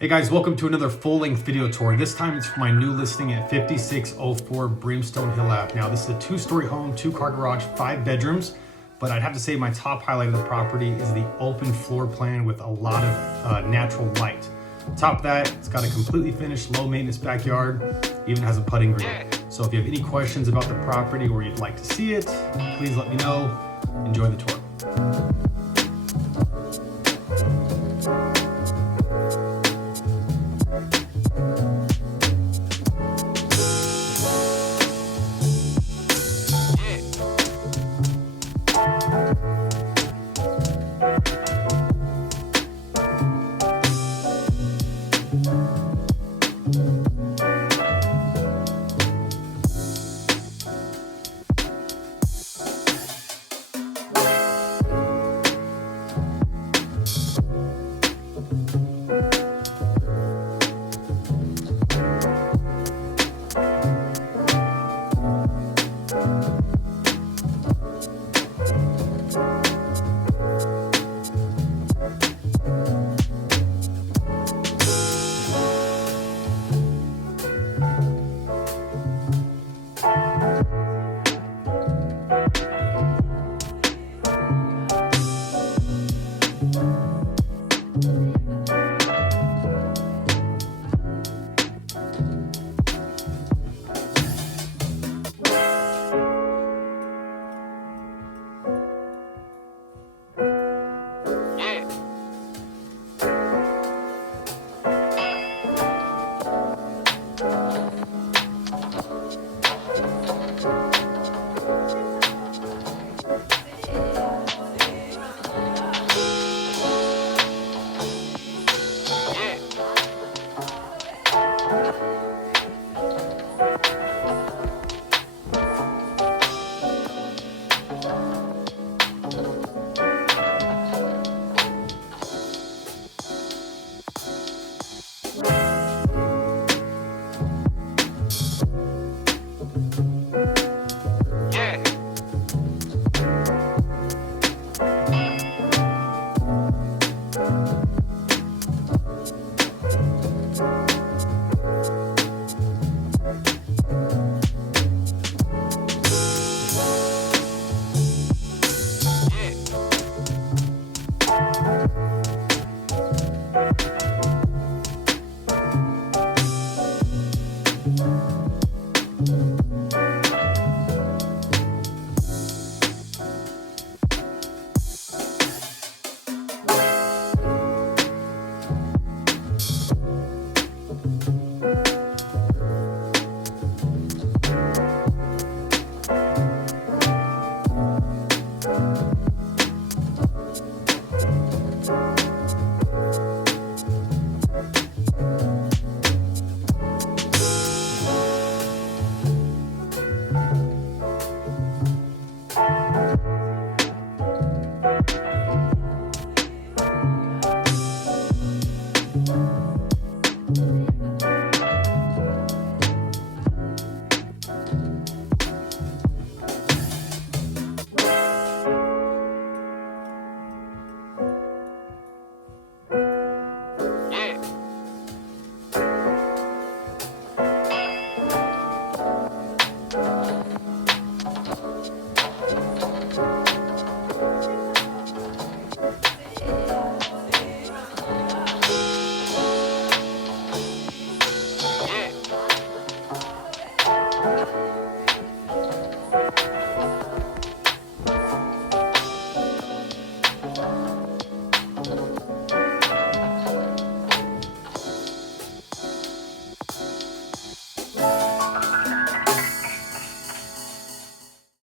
Hey guys, welcome to another full-length video tour. This time it's for my new listing at 5604 Brimstone Hill Ave. Now this is a two-story home, two-car garage, 5 bedrooms, but I'd have to say my top highlight of the property is the open floor plan with a lot of natural light. Top of that, it's got a completely finished low-maintenance backyard, even has a putting green. So if you have any questions about the property or you'd like to see it, please let me know. Enjoy the tour.